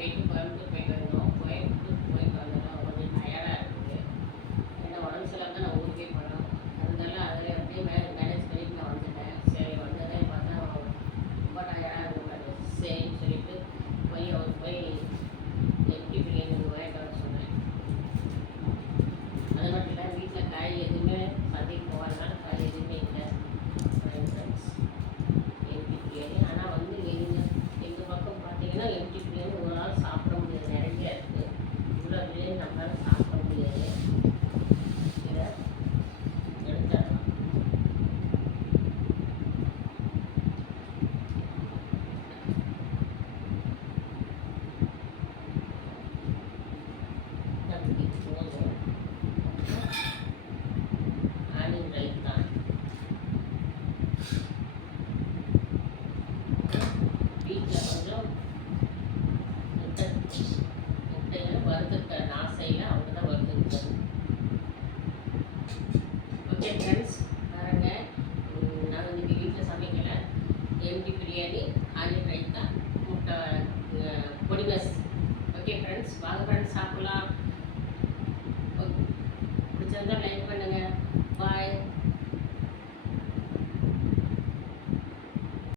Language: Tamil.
போயிட்டு கோயம்புத்தூர் போயிட்டு வந்தோம். கோயம்புத்தூர் போயிட்டு வந்தோம் கொஞ்சம் டயர்டாக இருக்குது. ஏன்னா உடம்பு சரியில்லாம தான் நான் ஊருக்கே போனோம். அதனால அதை அப்படியே மேனேஜ் பண்ணிட்டு நான் வந்துட்டேன். சரி வந்ததே பார்த்தா ரொம்ப டயர்டாக இருக்கும். சரின்னு சொல்லிட்டு அவர் போய் எம்டி பிரியாணி வாங்கிட்டு வர சொன்னேன். அது மட்டும் இல்லை வீட்டில் காய் எதுவுமே சந்தைக்கு போகாதனால காய் எதுவுமே இல்லை ஃப்ரெண்ட்ஸ். எம்டி பிரியாணி ஆனால் வந்து எங்கள் பக்கம் பார்த்தீங்கன்னா எம்டி பிரியாணி ஒரு நாள் சாப்பிட முடியாது, நிறைய இருக்குது. இவ்வளோ பிரியாணி நம்மளால சாப்பிட முடியாது. இதை எடுத்துடலாம். தம்பி போதும். ஆனியன் ரைஸ் தான் வீட்டில் கொஞ்சம் முட்டையை வறுத்துருக்க நான் செய்யல, அவங்க தான் வறுத்துருக்காரு. ஓகே ஃப்ரெண்ட்ஸ், பாருங்க நான் இன்னைக்கு வீட்டில் சமைக்கலை. எம்டி பிரியாணி, ஆனியன் ரைஸ் தான், முட்டை பொடி பஸ். ஓகே ஃப்ரெண்ட்ஸ், வாங்க ஃப்ரெண்ட்ஸ் சாப்பிட்லாம். பிடிச்சிருந்தா லைக் பண்ணி